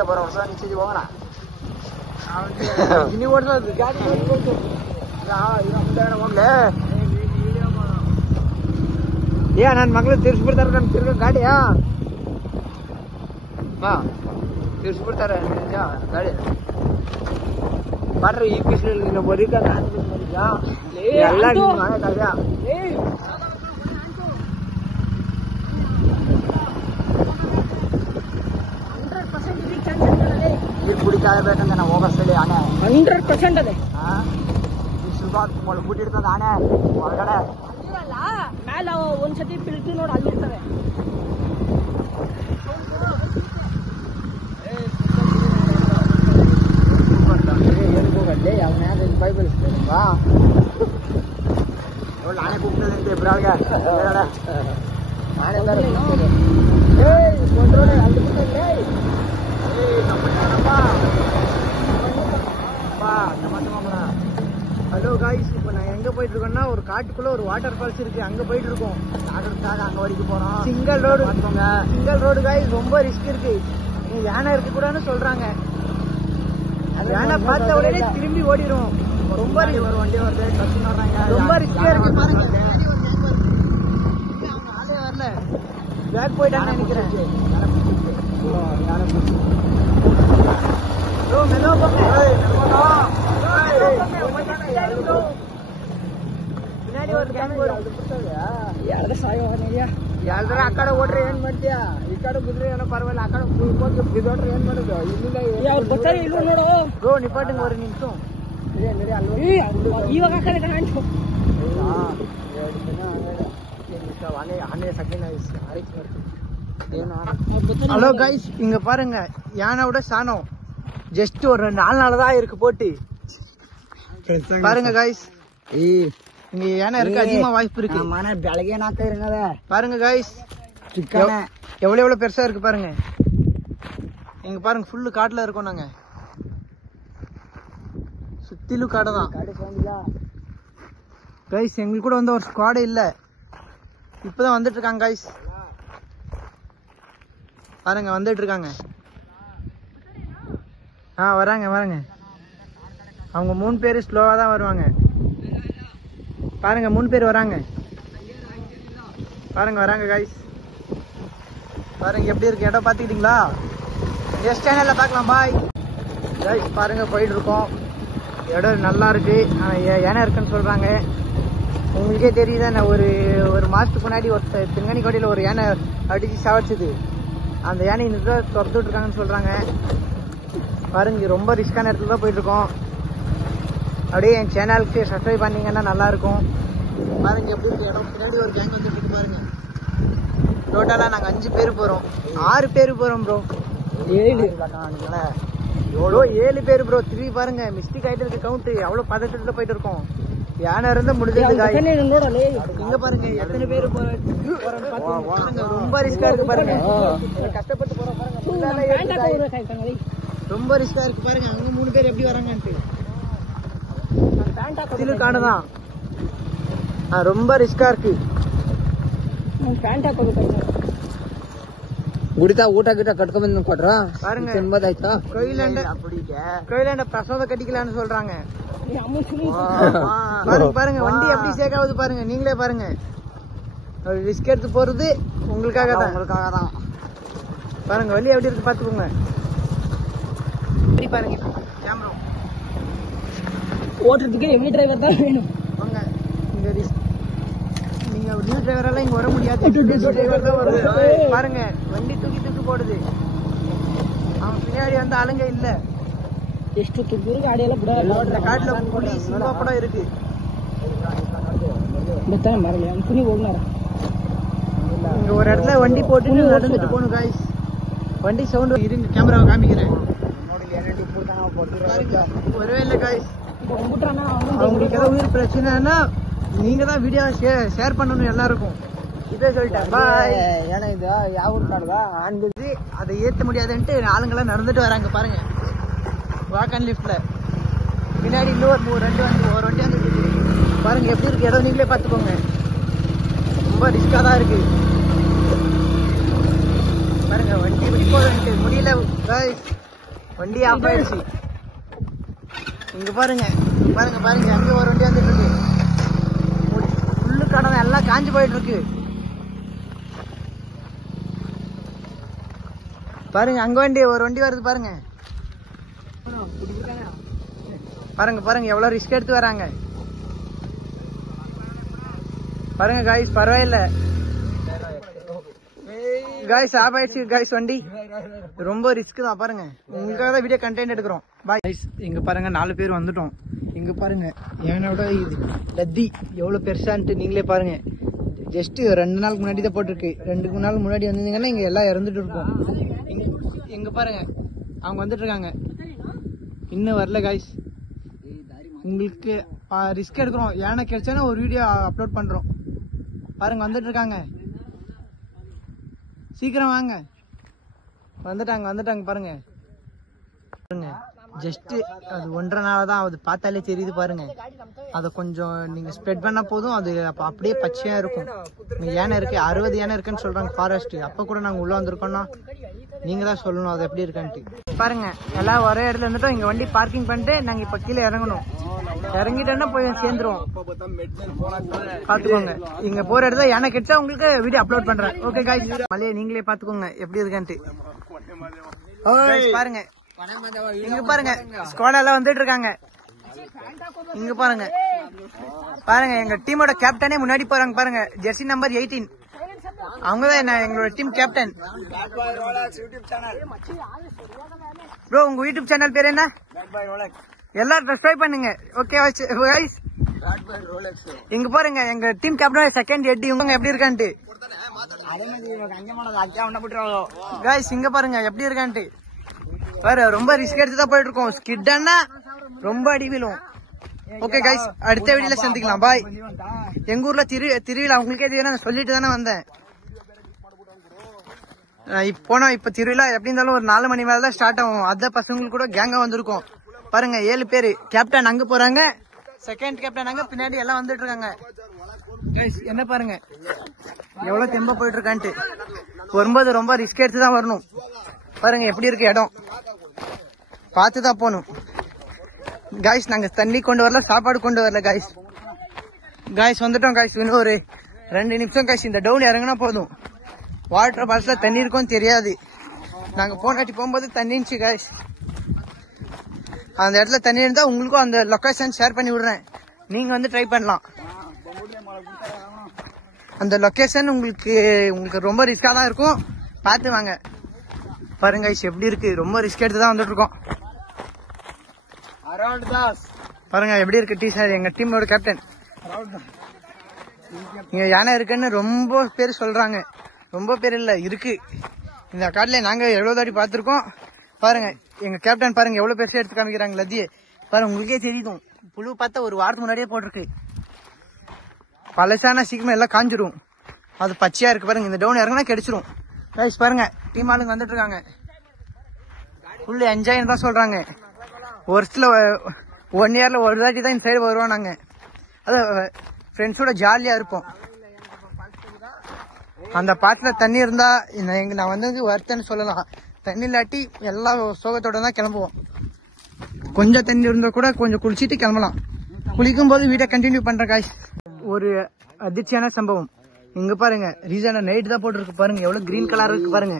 ಇಲ್ಲ ಬರೋ ವರ್ಷ ನಿಶ್ಚಿತ ಹೋಗೋಣ ನೀವು ಓಡಿಸೋದು ಗಾಡಿ ಹೋಗ್ಲೇ ನನ್ನ ಮಗಳು ತಿರ್ಸ್ಬಿಡ್ತಾರೆ ನನ್ ತಿರ್ಗ ಗಾಡಿಯಾ ಹಾ ತಿರ್ಸ್ಬಿಡ್ತಾರೆ ನಿಜ ಗಾಡಿ ಬಾಟ್ರಿ ಈ ಪಿಸ್ನಲ್ಲಿ ನೀನು ಬರೀಕ ಎಲ್ಲ ನೀರು ಕುಡಿತಾಗಬೇಕಂತ ನಾವು ಹೋಗೋಷ್ಟಲ್ಲಿ ಆನೆ 100% ಅದೇ ಮೊಳಗ್ಬಿಟ್ಟಿರ್ತದ ಆನೆ ಹೊರಗಡೆ ಮೇಲೆ ಒಂದ್ಸತಿ ಪಿಲ್ಟಿ ನೋಡಿ ಅಲ್ಲಿರ್ತವೆ ಹೋಗಲ್ಲಿ ಅವನ ಬೈ ಬೆಳೆಸ್ಬೇಕಲ್ವಾ ನೋಡಿ ಆನೆ ಕೂಗ್ತದೆ ಅಂತ ಇಬ್ರಾಳ್ಗೆ ಆನೆ ஹலோ காய்ஸ் இப்போ நான் எங்கே போயிட்டு இருக்கோம்னா ஒரு காட்டுக்குள்ள ஒரு வாட்டர் ஃபால்ஸ் இருக்கு அங்கே போயிட்டு இருக்கோம் ஆடுறதுக்காக அங்கே வரைக்கும் போகிறோம் சிங்கிள் ரோடு பார்த்துக்கோங்க சிங்கிள் ரோடு காய்ஸ் ரொம்ப ரிஸ்க் இருக்கு நீங்க யானை இருக்கு கூடன்னு சொல்றாங்க யானை பார்த்த உடனே திரும்பி ஓடிடும் ரொம்ப ஒரு வண்டி வருது கஷ்டம் வர்றாங்க ரொம்ப ரிஸ்கியா இருக்கு பாருங்க ஆளே வரல பேக் போயிட்டாங்க நினைக்கிறேன் ಯಾವ್ದಾರ ಆ ಕಡೆ ಓಡ್ರಿ ಏನ್ ಮಾಡ್ತೀಯಾ ಈ ಕಡೆ ಬಿದ್ರಿ ಏನೋ ಪರವಾಗಿಲ್ಲ ಆ ಕಡೆ ಬಿದ್ದೋಡ್ರಿ ಏನ್ ಮಾಡುದು ಇಲ್ಲಿಂದ ನೋಡು ರೋ ನಿಪಾಟಿಂಗ್ ಅವ್ರಿ ನಿಂತು ಇವಾಗ ಆ ಕಡೆ ಕಾಣ್ತು ஹலோ கைஸ் இங்க பாருங்க யானையோட சாணம் ஜஸ்ட் ஒரு 4 நாள் தான் இருக்கு போட்டு பாருங்க கைஸ் இங்க யானை இருக்கு அதிகமா வாய்ப்பு இருக்கு ಬೆಳಗ್ಗೆ பாருங்க கைஸ் எவ்வளவு பெருசா இருக்கு பாருங்க இங்க பாருங்க ஃபுல்லு காட்டுல இருக்கோம் நாங்க சுத்திலும் காடு தான் கைஸ் எங்களுக்கு கூட வந்து ஒரு ஸ்குவாடே இல்ல இப்பதான் வந்துட்டு இருக்காங்க கைஸ் பாருங்க வந்துட்டு இருக்காங்க வராங்க அவங்க 3 பேரு ஸ்லோவா தான் வருவாங்க பாருங்க 3 பேர் வராங்க வராங்க கைஸ் பாருங்க எப்படி இருக்கு இடம் பாத்துக்கிட்டீங்களா நெக்ஸ்ட் சேனல்ல பார்க்கலாம் பாய் கைஸ் பாருங்க போயிட்டு இருக்கோம் இடம் நல்லா இருக்கு யானை இருக்குன்னு சொல்றாங்க உங்களுக்கே தெரியுதா ஒரு மாசத்துக்கு முன்னாடி ஒரு திங்கனி கோட்டையில ஒரு யானை அடிச்சு சாவடிச்சது அந்த யானை இன்னும் துரத்துட்டு இருக்காங்கன்னு சொல்றாங்க பாருங்க ரொம்ப ரிஸ்கான இடத்துல தான் போயிட்டு இருக்கோம் அப்படியே என் சேனலுக்கு சப்ஸ்கிரைப் பண்ணீங்கன்னா நல்லா இருக்கும் பாருங்க எப்படி இருக்கு இடம் பின்னாடி ஒரு கேங் வந்துட்டு இருக்கு பாருங்க டோட்டலா நாங்க 5 பேர் போறோம் 6 பேர் போறோம் ப்ரோ 7 பேர் ப்ரோ 3 பாருங்க மிஸ்டேக் ஆயிட்டு இருக்கு கவுண்ட் அவ்வளவு பதட்டத்துல போயிட்டு இருக்கோம் யானை இருந்து முடிஞ்சது இங்க பாருங்க எத்தனை பேர் போறாங்க ரொம்ப ரிஸ்கா இருக்கு பாருங்க கஷ்டப்பட்டு போறோம் பாருங்க ரொம்ப ரிஸ்கா இருக்கு பாருங்க அங்க 3 பேர் எப்படி வராங்கன்ட்டு காணுதான் ரொம்ப ரிஸ்கா இருக்கு ಗುಡಿತಾ ಊಟ ಗಿಟ ಕಟ್ಕೊಂಡ್ ಕೊಟ್ರ பாருங்க ಎಂಬದಾಯ್ತಾ கையில பிரசாத கட்டிக்கலான்னு சொல்றாங்க பாருங்க வண்டி எப்படி சேக் ஆகுது பாருங்க நீங்களே பாருங்க ரிஸ்க் எடுத்து போறது உங்களுக்காக தான் பாருங்க வண்டி எப்படி இருக்கு பாத்துக்கோங்க பாருங்க கேமரா ஓட்டுறதுக்கு எவ்வளவு டிரைவர் தான் வேணும் வாங்க இங்க நீங்க நியூ டிரைவர் எல்லாம் இங்க வர முடியாது டிரைவர் தான் வருது பாருங்க வண்டி தூக்கி போடுது அவன் பின்னாடி வந்து ஆளுங்க இல்ல ಎಷ್ಟು ತುಗ್ಗೂರು ಗಾಡಿ ಎಲ್ಲ ಬಿಡ இந்த காட்டுல புலி சிங்கம் கூட இருக்கு பத்தா மரல புலி ஓடுனாரா இங்க ஒரு இடத்துல வண்டி போட்டு நடந்துட்டு போணும் गाइस வண்டி சவுண்ட் இருங்க கேமராவை காமிக்கிறேன் வரவே இல்ல गाइस அவங்களுக்கு ஏதாவது உயிர் பிரச்சனைனா நீங்க தான் வீடியோ ஷேர் பண்ணணும் எல்லாருக்கும் இதே சொல்லிட்டேன் பாய் ஏன்னா இது ಯಾವ ஊருக்காரதா ஆண்பிச்சு அதை ஏற்ற முடியாதுன்ட்டு ஆளுங்கெல்லாம் நடந்துட்டு வராங்க பாருங்க வாக் அண்ட் லிஃப்ட்ல பின்னாடி இன்னும் ஒரு வண்டி வந்துருக்கு பாருங்க எப்படி இருக்கு இடம் நீங்களே பார்த்துக்கோங்க ரொம்ப ரிஸ்கா தான் இருக்கு பாருங்க வண்டி எப்படி போகுதுன்ட்டு முடியல गाइस வண்டி ஆஃப் ஆயிடுச்சு. இங்க பாருங்க பாருங்க பாருங்க, அங்க ஒரு வண்டி வந்துட்டு இருக்கு. புல்லு கடனை எல்லாம் காஞ்சு போயிட்டு இருக்கு. பாருங்க அங்க வண்டி ஒரு வண்டி வருது பாருங்க. பாருங்க பாருங்க எவ்வளவு ரிஸ்க் எடுத்து வராங்க பாருங்க காய்ஸ். பரவாயில்ல காய்ஸ், ஆஃப் ஆயிடுச்சு காய்ஸ் வண்டி. ரொம்ப ரிஸ்க் தான் பாருங்க. உங்களுக்காக தான் வீடியோ கண்டென்ட் எடுக்கிறோம். Bye guys. இங்க பாருங்க 4 பேர் வந்துட்டோம். இங்க பாருங்க என்னோட இது லத்தி எவ்வளவு பெருசான்ட்டு நீங்களே பாருங்க. ஜஸ்ட் 2 நாளுக்கு முன்னாடி தான் போட்டிருக்கு. 2 நாள் முன்னாடி வந்திருந்தீங்கன்னா இங்க எல்லாம் இறந்துட்டு இருக்கும். இங்க பாருங்க அவங்க வந்துட்டு இருக்காங்க. இன்னும் வரல காய்ஸ். உங்களுக்கு ரிஸ்க் எடுக்கிறோம். யானை கிடைச்சானே ஒரு வீடியோ அப்லோட் பண்றோம். பாருங்க வந்துட்டு இருக்காங்க. சீக்கிரம் வாங்க. வந்துட்டாங்க பாருங்க. ஜஸ்ட் அது 1.5 நாள் தான். அது பார்த்தாலே தெரியுது பாருங்க. அதை கொஞ்சம் நீங்க ஸ்ப்ரெட் பண்ணா போதும். அது அப்படியே பச்சையா இருக்கும். யானை இருக்கு, 60 யானை இருக்குன்னு சொல்றாங்க ஃபாரஸ்ட். அப்ப கூட நாங்க உள்ள வந்திருக்கோம்னா நீங்க தான் சொல்லணும் அது எப்படி இருக்கான்ட்டு. பாருங்க எல்லாம் ஒரே இடத்துல இருந்துட்டோம். இங்க வண்டி பார்க்கிங் பண்ணிட்டு நாங்க இப்ப கீழே இறங்கணும். இறங்கிட்டோம்னா போய் சேர்ந்துருவோம். பாத்துக்கோங்க. இங்க போற இடத்துல யானை கிடைச்சா உங்களுக்கு வீடியோ அப்லோட் பண்றேன். ஓகே காய்ஸ், மலையை நீங்களே பாத்துக்கோங்க எப்படி இருக்கான்ட்டு. பாருங்க இங்க பாருங்க ஸ்குவாட் எல்லாம் வந்துட்டு இருக்காங்க. இங்க பாருங்க பாருங்க எங்க டீமோட கேப்டனே முன்னாடி போறாங்க பாருங்க. ஜெர்சி நம்பர் 18 அவங்கதான் எங்களோட டீம் கேப்டன். ப்ரோ உங்க யூடியூப் சேனல் பேர் என்ன? எல்லாரும் சப்ஸ்கிரைப் பண்ணுங்க. Okay guys. இங்க பாருங்க எங்க டீம் கேப்டன் செகண்ட் எட்டி. இவங்க எப்படி இருக்கான்ட்டு गाइस. இங்க பாருங்க எப்படி இருக்கான்ட்டு பாரு. ரொம்ப ரிஸ்க் எடுத்து தான் போயிட்டு இருக்கோம். ஸ்கிட்னா ரொம்ப அடி விழும். ஓகே गाइस, அடுத்த வீடியோல சந்திக்கலாம். பாய். எங்க ஊர்ல திருவிழா உங்களுக்கே தெரியும், சொல்லிட்டு தானே வந்தேன். இப்ப திருவிழா எப்படி இருந்தாலும் ஒரு 4 மணி மேல தான் ஸ்டார்ட் ஆகும். அத பசங்களுக்கு கூட கேங்கா வந்திருக்கோம் பாருங்க. 7 பேரு. கேப்டன் அங்க போறாங்க, செகண்ட் கேப்டன் அங்க, பின்னாடி எல்லாம் வந்துட்டு இருக்காங்க. என்ன பாருங்க எவ்வளவு தெம்பா போயிட்டு இருக்கான்ட்டு. வரும்போது ரொம்ப ரிஸ்க் எடுத்து தான் வரணும். பாருங்க எப்படி இருக்கு இடம், பார்த்துதான் போகணும். காய்ஸ் நாங்க தண்ணி கொண்டு வரல, சாப்பாடு கொண்டு வரல காய்ஸ். வந்துட்டோம் காய்ஸ். இன்னும் ஒரு 2 நிமிஷம் காய்ஸ். இந்த டவுன் இறங்கினா போதும். வாட்டர் பால்ஸ்ல தண்ணி இருக்கும் தெரியாது. நாங்க போனாட்டி போகும்போது தண்ணி இருந்துச்சு காய்ஸ். அந்த இடத்துல தண்ணி இருந்தா உங்களுக்கும் அந்த லொகேஷன் ஷேர் பண்ணி விடுறேன். நீங்க வந்து ட்ரை பண்ணலாம். அந்த லொகேஷன் உங்களுக்கு ரொம்ப ரிஸ்கா தான் இருக்கும். பார்த்து வாங்க. பாருங்க காய்ஸ் எப்படி இருக்கு. ரொம்ப ரிஸ்க் எடுத்து தான் வந்துட்டு இருக்கோம். பாருங்க எப்படி இருக்கு டீ சார். எங்க டீமோட கேப்டன். இங்க யானை இருக்குன்னு ரொம்ப பேர் சொல்றாங்க. ரொம்ப பேர் இல்ல, இருக்கு. இந்த காட்டுல நாங்க எவ்வளவு தாடி பாத்துருக்கோம். பாருங்க எங்க கேப்டன் பாருங்க எவ்வளவு பேர் எடுத்து காமிக்கிறாங்க. லத்தியே பாருங்க உங்களுக்கே தெரியும். புழு பார்த்தா ஒரு வாரத்துக்கு முன்னாடியே போட்டிருக்கு. பழசான சீக்கிரமா எல்லாம் காஞ்சிரும். அது பச்சையா இருக்கு பாருங்க. இந்த டவுன் இறங்கினா கிடைச்சிரும். கைஸ் பாருங்க டீம் ஆளுங்க வந்துட்டு இருக்காங்க. ஃபுல்லு என்ஜாய்னு தான் சொல்றாங்க. வருஷத்துல 1 இயர்ல ஒரு தாட்டி தான் இந்த சைடு வருவோம் நாங்க. அதான் ஃப்ரெண்ட்ஸோட ஜாலியா இருப்போம். அந்த பாட்டுல தண்ணி இருந்தா நான் வந்து வருத்தன்னு சொல்லலாம். தண்ணி இல்லாட்டி எல்லா சோகத்தோட தான் கிளம்புவோம். கொஞ்சம் தண்ணி இருந்தா கூட கொஞ்சம் குளிச்சுட்டு கிளம்பலாம். குளிக்கும் போது வீட்டை கண்டினியூ பண்ற காய்ஸ். ஒரு அதிர்ச்சியான சம்பவம். இங்க பாருங்க ரீசனா நைட் தான் போட்டுருக்கு. பாருங்க எவ்வளவு கிரீன் கலர் இருக்கு பாருங்க.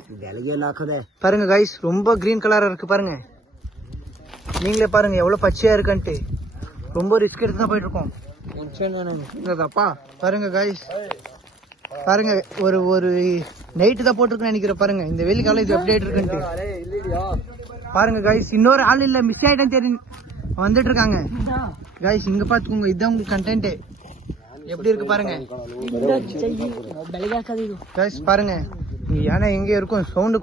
பாருங்க காய்ஸ் ரொம்ப கிரீன் கலரா இருக்கு பாருங்க. நீங்களே பாருங்க எவ்வளவு பச்சையா இருக்குன்ட்டு. ரொம்ப ரிஸ்க் எடுத்து தான் போயிட்டு இருக்கோம். அப்பா பாருங்க காய்ஸ். பாருங்க ஒரு நைட்டு தான் போட்டுருக்குன்னு நினைக்கிறேன். பாருங்க இந்த வெயில் காலம் இது அப்டேட் இருக்குன்ட்டு. பாருங்க காய்ஸ் இன்னொரு ஆள் இல்ல, மிஸ் ஆயிட்டேன்னு தெரியும் வந்துட்டு இருக்காங்க. காய்ஸ் இங்க பாத்துக்கோங்க, இதுதான் உங்களுக்கு கண்டென்ட். எப்படி இருக்கு பாருங்க காய்ஸ். பாருங்க யானை எங்க இருக்கும். சவுண்டு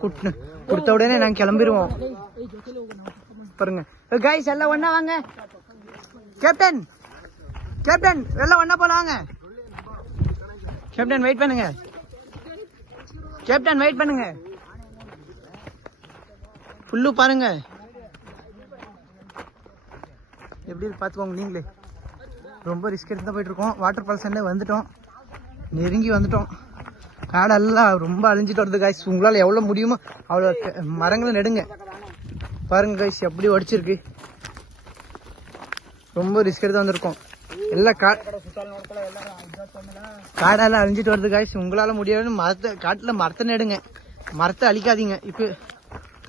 கொடுத்த உடனே நாங்க கிளம்பிடுவோம். பாருங்க காய்ஸ் எல்லாம் ஒண்ணா வாங்க. கேப்டன் எல்லாம் ஒண்ணா போல வாங்க. கேப்டன் வெயிட் பண்ணுங்க. ஃபுல்லு பாருங்க எப்படி பாத்துக்கோங்க நீங்களே. ரொம்ப ரிஸ்க் எடுத்து தான் போயிட்டு இருக்கோம். வாட்டர் ஃபால்ஸ் வந்துட்டோம், நெருங்கி வந்துட்டோம். காடெல்லாம் ரொம்ப அழிஞ்சிட்டு வருது காய்ஸ். உங்களால எவ்வளவு முடியுமோ அவ்வளவு மரங்களை நெடுங்க. பாருங்க கைஸ் எப்படி உடைச்சிருக்கு. ரொம்ப ரிஸ்க் எடுத்து வந்திருக்கோம். எல்லாம் காடெல்லாம் அழிஞ்சிட்டு வருது கைஸ். உங்களால முடியாதுன்னு காட்டுல மரத்தை நடுங்க, மரத்தை அழிக்காதீங்க. இப்போ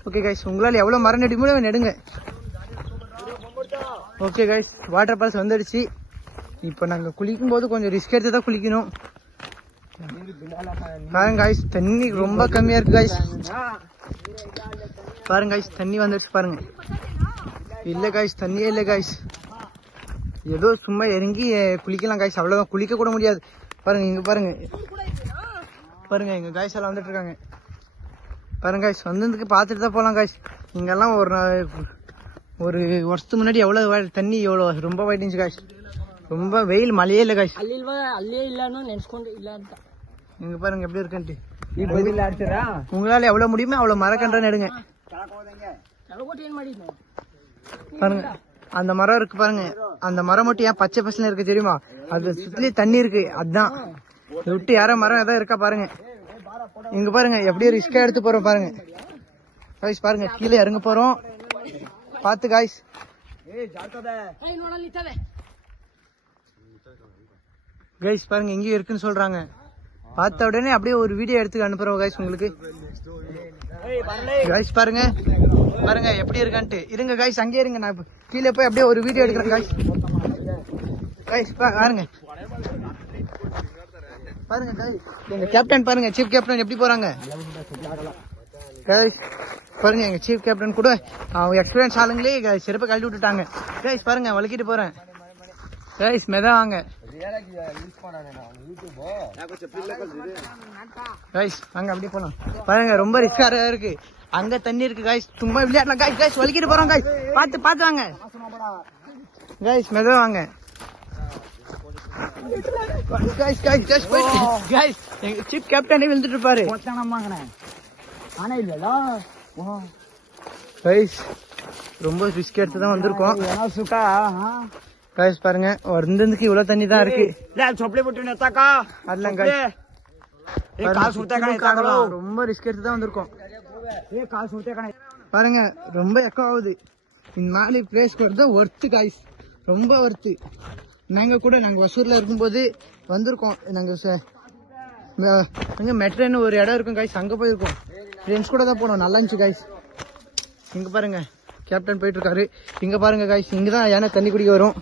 ஓகே கைஸ், உங்களால எவ்வளவு மரம் நெடுக்க முடியும் நெடுங்க. ஓகே கைஸ், வாட்டர் ஃபால்ஸ் வந்துடுச்சு. இப்போ நாங்க குளிக்கும் போது கொஞ்சம் ரிஸ்க் எடுத்து தான் குளிக்கணும். பாருங்க கைஸ், தண்ணி ரொம்ப கம்மியா இருக்கு கைஸ். பாருங்க கைஸ், தண்ணி வந்துடுச்சு பாருங்க. இல்ல கைஸ், தண்ணியே இல்ல கைஸ். ஏதோ சும்மா இறங்கி குளிக்கலாம் கைஸ், அவ்வளவுதான். குளிக்க கூட முடியாது. பாருங்க இங்க பாருங்க, பாருங்க எங்க கைஸ் எல்லாம் வந்துட்டு இருக்காங்க. பாருங்க கைஸ், வந்ததுக்கு பாத்துட்டு தான் போலாம் கைஸ். இங்கெல்லாம் ஒரு வருஷத்துக்கு முன்னாடி எவ்வளவு தண்ணி எவ்வளவு ரொம்ப வாயிடுச்சு கைஸ். ரொம்ப வெயில், மழையே இல்ல கைஸ். ಅಲ್ಲೇ ಇಲ್ಲಾನು ನೆನ್ಸ್ಕೊಂಡು ಇಲ್ಲ ಅಂತ. இங்க பாருங்க எப்படி இருக்குன்ட்டு. உங்களால எவ்வளவு முடியுமோ அவ்வளவு மரக்கன்றா நடுங்க. பாருங்க அந்த மரம் இருக்கு பாருங்க, அந்த மரம் மட்டும் ஏன் பச்சை பசங்க இருக்கு தெரியுமா? அது சுத்திலே தண்ணி இருக்கு, அதான். விட்டு யாரோ மரம் ஏதாவது இருக்கா பாருங்க. இங்க பாருங்க எப்படியும் ரிஸ்கா எடுத்து போறோம் பாருங்க கைஸ். பாருங்க கீழே இறங்க போறோம், பாத்து கைஸ். கைஸ் பாருங்க எங்கேயும் இருக்குன்னு சொல்றாங்க. பார்த்த உடனே அப்படியே ஒரு வீடியோ எடுத்து அனுப்புறோம் கைஸ் உங்களுக்கு. கைஸ் பாருங்க, பாருங்க எப்படி இருக்கான்ட்டு. இருங்க கைஸ், அங்கே இருங்க, நான் கீழே போய் அப்படியே ஒரு வீடியோ எடுக்கிறேன் கைஸ். கைஸ் பாருங்க, பாருங்க கைஸ், எங்க கேப்டன் பாருங்க, சீஃப் கேப்டன் எப்படி போறாங்க கைஸ். பாருங்க எங்க சீஃப் கேப்டன் கூட அவங்க எக்ஸ்பீரியன்ஸ் ஆளுங்களே செருப்பை கழட்டி விட்டுட்டாங்க கைஸ். பாருங்க வலிக்கிட்டு போறேன் கைஸ், மெதா வாங்க கைஸ், அங்க அப்படியே போலாம். பாருங்க ரொம்ப ரிஸ்கா இருக்கு, அங்க தண்ணி இருக்கு கைஸ். சும்மா விளையாடலாம் கைஸ். கைஸ் வலிக்கிட்டு போறோம் கைஸ், பாத்து பாத்து வாங்க கைஸ், மெதா வாங்க கைஸ். கைஸ் கைஸ் கைஸ், எங்க சீஃப் கேப்டனே விழுந்துட்டு இருப்பாரு கைஸ். ரொம்ப ரிஸ்க் எடுத்து தான் வந்திருக்கோம் கைஸ். பாருங்க வந்ததுக்கு இவ்வளவு தண்ணி தான் இருக்கு. ரொம்ப ரிஸ்க் எடுத்து தான் வந்திருக்கோம் பாருங்க. ரொம்ப எக்கோ ஆகுது. இந்த மாதிரி பிளேஸ்க்கு வருது ஒர்த்து கைஸ், ரொம்ப ஒர்த்து. நாங்க வசூர்ல இருக்கும்போது வந்திருக்கோம். நாங்க மெட்ரோன்னு ஒரு இடம் இருக்கும் கைஸ், அங்க போயிருக்கோம். ஃப்ரெண்ட்ஸ் கூட தான் போனோம், நல்லா இருந்துச்சு கைஸ். இங்க பாருங்க கேப்டன் போயிட்டு இருக்காரு. இங்க பாருங்க கைஸ், இங்கதான் யானை தண்ணி குடிக்க வரும்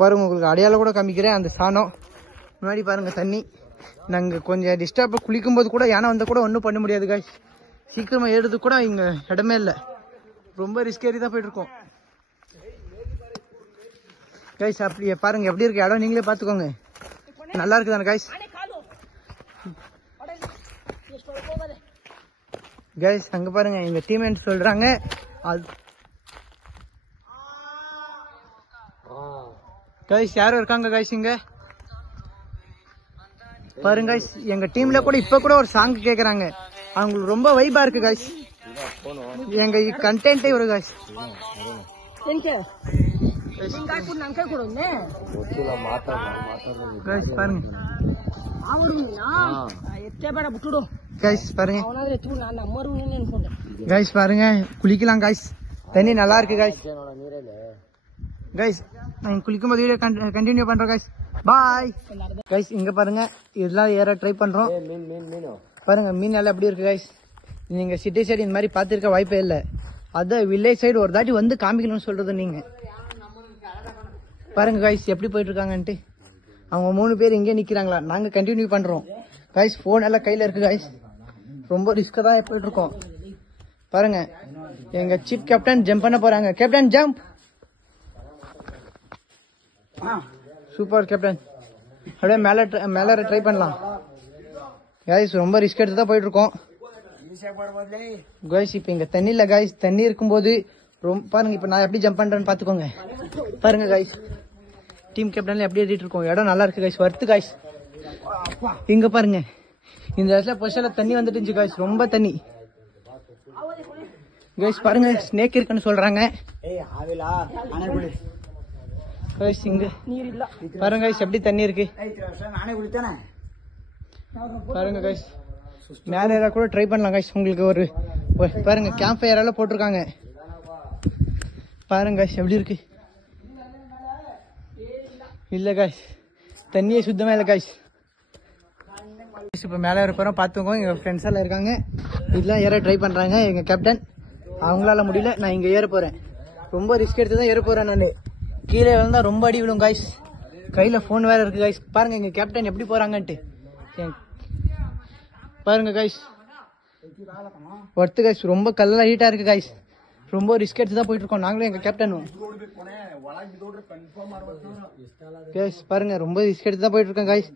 பாருங்க. உங்களுக்கு அடையாளம் கூட காமிக்கிறேன், அந்த சாணம் முன்னாடி பாருங்க தண்ணி. நாங்க கொஞ்சம் டிஸ்டர்பா குளிக்கும் போது கூட யானை வந்தா கூட ஒன்றும் பண்ண முடியாது கைஸ். சீக்கிரமா ஏறுறது கூட இங்க இடமே இல்லை, ரொம்ப ரிஸ்க் ஏறி தான் போயிட்டு இருக்கோம் கைஸ். அப்படியே பாருங்க எப்படி இருக்கு இடம், நீங்களே பாத்துக்கோங்க. நல்லா இருக்குதானே கைஸ்? கைஸ் அங்க பாருங்க எங்க டீம்மேட் சொல்றாங்க கைஸ் யாரும் இருக்காங்க கைஸ் இங்க பாருங்க கைஸ். எங்க டீம்ல கூட இப்ப கூட ஒரு சாங் கேக்குறாங்க, அவங்களுக்கு ரொம்ப வைபா இருக்கு கைஸ். எங்க கண்டென்ட்டே ஒரு கைஸ். கைஸ் பாருங்க கைஸ், பாருங்க கைஸ், பாருங்க குளிக்கலாம் கைஸ். தண்ணி நல்லா இருக்கு கைஸ். கைஸ் நாங்க குளிக்கும் போது வீடியோ கண்டினியூ பண்றோம் கைஸ். Bye guys. இங்க பாருங்க இதெல்லாம் ஏற ட்ரை பண்றோம். பாருங்க மீன் எல்லாம் எப்படி இருக்கு கைஸ். நீங்க சிட்டி சைடு இந்த மாதிரி பாத்துருக்க வாய்ப்பே இல்ல. அதான் வில்லேஜ் சைடு ஒரு தாட்டி வந்து காமிக்கணும்னு சொல்றது நீங்க. பாருங்க கைஸ் எப்படி போயிட்டு இருக்காங்கன்ட்டு. அவங்க 3 பேர் இங்கே நிக்கிறாங்களா, நாங்க கண்டினியூ பண்றோம் கைஸ். போன் எல்லாம் கையில இருக்கு கைஸ், ரொம்ப ரிஸ்க் தான் போயிட்டு இருக்கோம். பாருங்க எங்க சீஃப் கேப்டன் ஜம்ப் பண்ண போறாங்க. Captain jump. Super captain. அப்படியே மேல ட்ரை பண்ணலாம் கைஸ். ரொம்ப ரிஸ்க் எடுத்து தான் போயிட்டு இருக்கோம் கைஸ். இப்ப இங்க தண்ணி இல்ல கைஸ், தண்ணி இருக்கும்போது ரொம்ப பாருங்க. இப்ப நான் எப்படி ஜம்ப் பண்றேன்னு பாத்துக்கோங்க. பாருங்க கைஸ் டீம் கேப்டன்ல எப்படி ஏறிட்டு இருக்கோம். இடம் நல்லா இருக்கு கைஸ், வர்த்து கைஸ். இங்க பாருங்க இந்த இடத்துல பொசிஷன்ல தண்ணி வந்துட்டு இருந்துச்சு கைஸ், ரொம்ப தண்ணி கைஸ். பாருங்க ஸ்னேக் இருக்குன்னு சொல்றாங்க கைஸ். இங்க பாருங்க கைஸ் எப்படி தண்ணி இருக்கு பாருங்க கைஸ். மேல ஏற கூட ட்ரை பண்ணலாம் கைஸ். உங்களுக்கு ஒரு பாருங்க கேம்ப் ஃபயர் எல்லாம் போட்டிருக்காங்க. பாருங்க guys எப்படி இருக்கு. இல்லை காய்ஸ் தண்ணியே சுத்தமாக இல்லை காய்ஸ். இப்போ மேலே இருப்போம் பார்த்துக்கோ. எங்கள் ஃப்ரெண்ட்ஸ் எல்லாம் இருக்காங்க, இதெல்லாம் ஏற ட்ரை பண்ணுறாங்க. எங்கள் கேப்டன் அவங்களால முடியல, நான் இங்கே ஏற போகிறேன். ரொம்ப ரிஸ்க் எடுத்து தான் ஏற போகிறேன் நான். கீழே விழுந்தால் ரொம்ப அடி விழும் காய்ஸ். கையில் ஃபோன் வேறு இருக்குது காய்ஸ். பாருங்கள் எங்கள் கேப்டன் எப்படி போகிறாங்கன்ட்டு பாருங்கள் காய்ஸ். ஒர்த்து காய்ஸ், ரொம்ப கல்லாம் ஹீட்டாக இருக்குது காய்ஸ். ரொம்ப ரிஸ்க் எடுத்து தான் போயிட்டு இருக்கோம் நாங்களும் எங்கள் கேப்டனும் காய்ஸ். பாருங்க ரொம்ப ரிஸ்க் எடுத்து தான் போயிட்டு இருக்கோம் காய்ஸ்.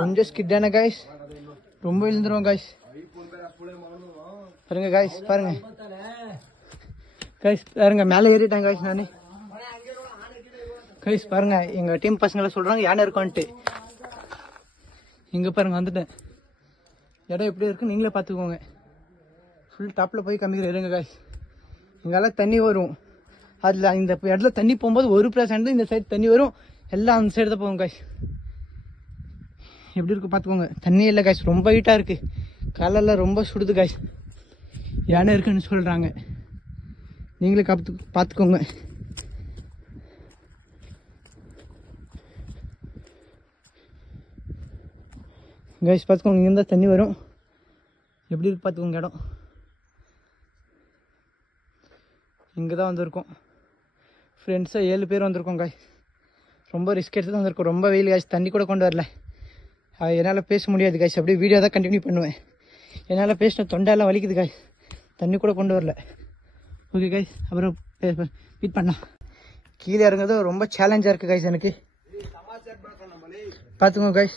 கொஞ்சம் ஸ்கிட்டான காய்ஸ், ரொம்ப விழுந்துருவோம் காய்ஸ். பாருங்க காய்ஸ், பாருங்க காய்ஸ், பாருங்க மேலே ஏறிட்டாங்க காய்ஸ். நானே காய்ஸ் பாருங்க எங்க டீம் பசங்களை சொல்றாங்க யானை இருக்கோன்ட்டு. இங்க பாருங்க வந்துட்டேன். இடம் எப்படி இருக்கு நீங்களே பாத்துக்கோங்க. ஃபுல் டாப்ல போய் கம்மிக்கிற இருங்க காய்ஸ். இங்கெல்லாம் தண்ணி வரும். அதுல இந்த இடத்துல தண்ணி போகும்போது 1% இந்த சைடு தண்ணி வரும், எல்லாம் அந்த சைடு தான் போகும் காய்ஸ். எப்படி இருக்கு பாத்துக்கோங்க. தண்ணி இல்லை காய்ஸ், ரொம்ப ஹீட்டா இருக்கு. காலெல்லாம் ரொம்ப சுடுது காய்ஸ். யானை இருக்குன்னு சொல்றாங்க, நீங்களே பாத்துக்கோங்க. காய்ஸ் பாத்துக்கோங்க, இங்க இருந்தா தண்ணி வரும். எப்படி இருக்கு பாத்துக்கோங்க இடம். இங்கதான் வந்திருக்கோம். ஃப்ரெண்ட்ஸா 7 பேர் வந்திருக்கோம் காய்ஸ். ரொம்ப ரிஸ்க் எடுத்து தான் வந்திருக்கோம். ரொம்ப வெயில் காய்ஸ், தண்ணி கூட கொண்டு வரல. என்னால் பேச முடியாது காய்ஸ், அப்படியே வீடியோ தான் கண்டினியூ பண்ணுவேன். என்னால் பேசின தொண்டெல்லாம் வலிக்குது காய்ஸ், தண்ணி கூட கொண்டு வரல. ஓகே காய்ஸ், அப்புறம் மீட் பண்ணலாம். கீழே இறங்குறது ரொம்ப சேலஞ்சாக இருக்குது காய்ஸ் எனக்கு. பார்த்துக்கோங்க காய்ஸ்,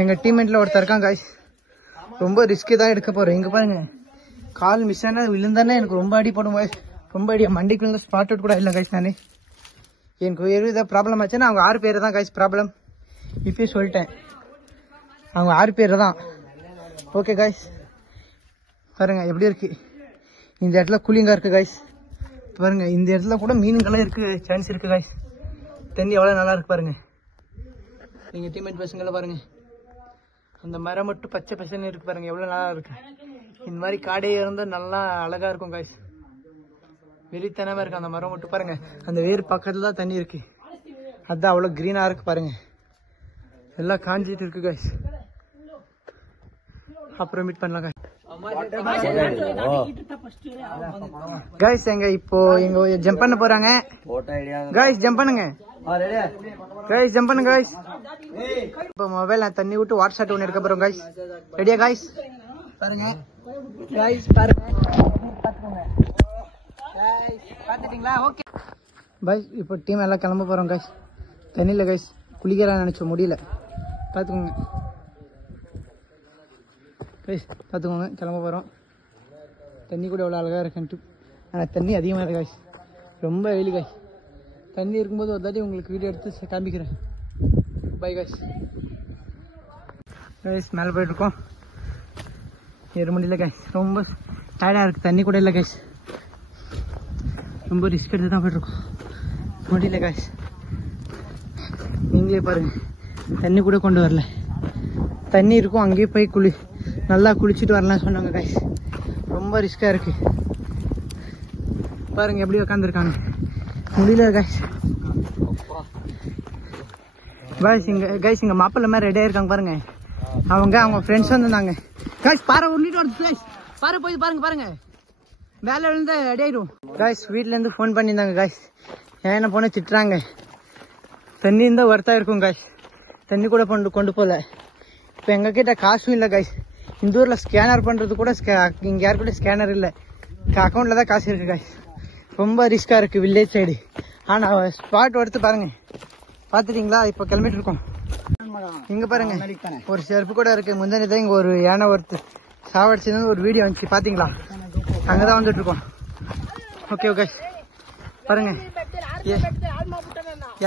எங்கள் டீம்மேட்டில் ஒருத்தர் இருக்கான் காய்ஸ். ரொம்ப ரிஸ்க்கு தான் எடுக்க போகிறேன். இங்கே பாருங்க, கால் மிஸ் ஆனால் விழுந்தானே எனக்கு ரொம்ப அடி போடும் காய்ஸ். ரொம்ப அடி மண்டிக்கு விழுந்த ஸ்பாட் அவுட் கூட இல்லை காய்ஸ். நான் எனக்கு ஏதாவது ப்ராப்ளம் ஆச்சுன்னா அவங்க 6 பேர் தான் காய்ஸ் ப்ராப்ளம். இப்பயே சொல்லிட்டேன், அவங்க 6 பேர் தான். ஓகே காய்ஸ், பாருங்க எப்படி இருக்கு. இந்த இடத்துல கூலிங்கா இருக்கு காய்ஸ். பாருங்க இந்த இடத்துல கூட மீனுங்கெல்லாம் இருக்கு, சான்ஸ் இருக்கு காய்ஸ். தண்ணி எவ்வளோ நல்லா இருக்கு பாருங்க. எங்கள் டீம்மேட் பசங்களாம் பாருங்க, அந்த மரம் மட்டும் பச்சை பசங்க இருக்கு பாருங்க, எவ்வளோ நல்லா இருக்கு. இந்த மாதிரி காடே இருந்தால் நல்லா அழகா இருக்கும் காய்ஸ். வெளித்தனமா இருக்கு அந்த மரம் மட்டும் பாருங்க. அந்த வேறு பக்கத்துல தான் தண்ணி இருக்கு, அதான் அவ்வளோ கிரீனா இருக்கு பாருங்க. எல்லாம் காஞ்சிட்டு இருக்கு காய்ஸ். அப்புறம் மீட் பண்ணலாம் காய்ஸ். எங்க இப்போ எங்க ஜம்ப் பண்ண போறாங்க காய்ஸ். ஜம்ப் பண்ணுங்க காய்ஸ், ஜம்ப் பண்ணுங்க காய்ஸ். இப்போ மொபைல் தண்ணி விட்டு வாட்ஸ்அப் ஒன்று எடுக்க போறோம் காய்ஸ். ரெடியா காய்ஸ்? பாருங்க காய்ஸ், பாருங்க பாத்துட்டீங்களா? ஓகே பாய், இப்போ டீம் எல்லாம் கிளம்ப போறோம் காய்ஸ். தண்ணியில் காய்ஸ் குளிக்கலாம் நினைச்சோம், முடியல. பார்த்துக்கோங்க காய்ஸ், பார்த்துக்கோங்க கிளம்ப போகிறோம். தண்ணி கூட எவ்வளோ அழகாக இருக்குன்ட்டு. ஆனால் தண்ணி அதிகமாக இருக்குது காய்ஸ், ரொம்ப வெயில் காய்ஸ். தண்ணி இருக்கும்போது ஒரு தாட்டி உங்களுக்கு வீடியோ எடுத்து காமிக்கிறேன். By guys. காய்ஸ் மேலே போயிட்டுருக்கோம், ஏற முடியல காய்ஸ். ரொம்ப டயர்டாக இருக்குது, தண்ணி கூட இல்லை காய்ஸ். ரொம்ப ரிஸ்க் எடுத்து தான் போயிட்டுருக்கோம், முடியல காய்ஸ். நீங்களே பாருங்க, தண்ணி கூட கொண்டு வரல. தண்ணி இருக்கும், அங்கேயே போய் நல்லா குளிச்சுட்டு வரலாம் சொன்னாங்க காய்ஸ். ரொம்ப ரிஸ்காக இருக்கு. பாருங்க எப்படி உட்காந்துருக்காங்க, முடியல காய்ஸ். காய்ஸ் இங்கே மாப்பிள்ளை மாதிரி ரெடியாக இருக்காங்க பாருங்க. அவங்க ஃப்ரெண்ட்ஸ் வந்துருந்தாங்க காய்ஸ். பாறை உருண்டிட்டு வருது காய்ஸ், பாறை போய் பாருங்க பாருங்க, மேலே விழுந்து ரெடி ஆயிடும் காய்ஸ். வீட்டிலேருந்து ஃபோன் பண்ணியிருந்தாங்க காய்ஸ், ஏன்னா போன திட்டுறாங்க. தண்ணி இருந்தால் ஒர்த்தா இருக்கும் காய்ஸ், தண்ணி கூட கொண்டு போகல. இப்போ எங்ககிட்ட காசும் இல்லை காய்ஸ். இந்த ஊரில் ஸ்கேனர் பண்ணுறது கூட இங்கே யாரு கூட ஸ்கேனர் இல்லை, அக்கௌண்ட்டில் தான் காசு இருக்குது காய்ஸ். ரொம்ப ரிஸ்க்காக இருக்குது வில்லேஜ் சைடு. ஆனால் ஸ்பாட் எடுத்து பாருங்க, பார்த்துட்டிங்களா? இப்போ கிளம்பிட்டு இருக்கோம். இங்கே பாருங்க ஒரு செருப்பு கூட இருக்குது. முந்தானி தான் இங்கே ஒரு யானை ஒருத்து சாவடிச்சுன்னு ஒரு வீடியோ வந்துச்சு, பார்த்தீங்களா? அங்கே தான் வந்துட்டு இருக்கோம். ஓகே ஓகே பாருங்க,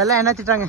எல்லாம் என்ன திட்டாங்க.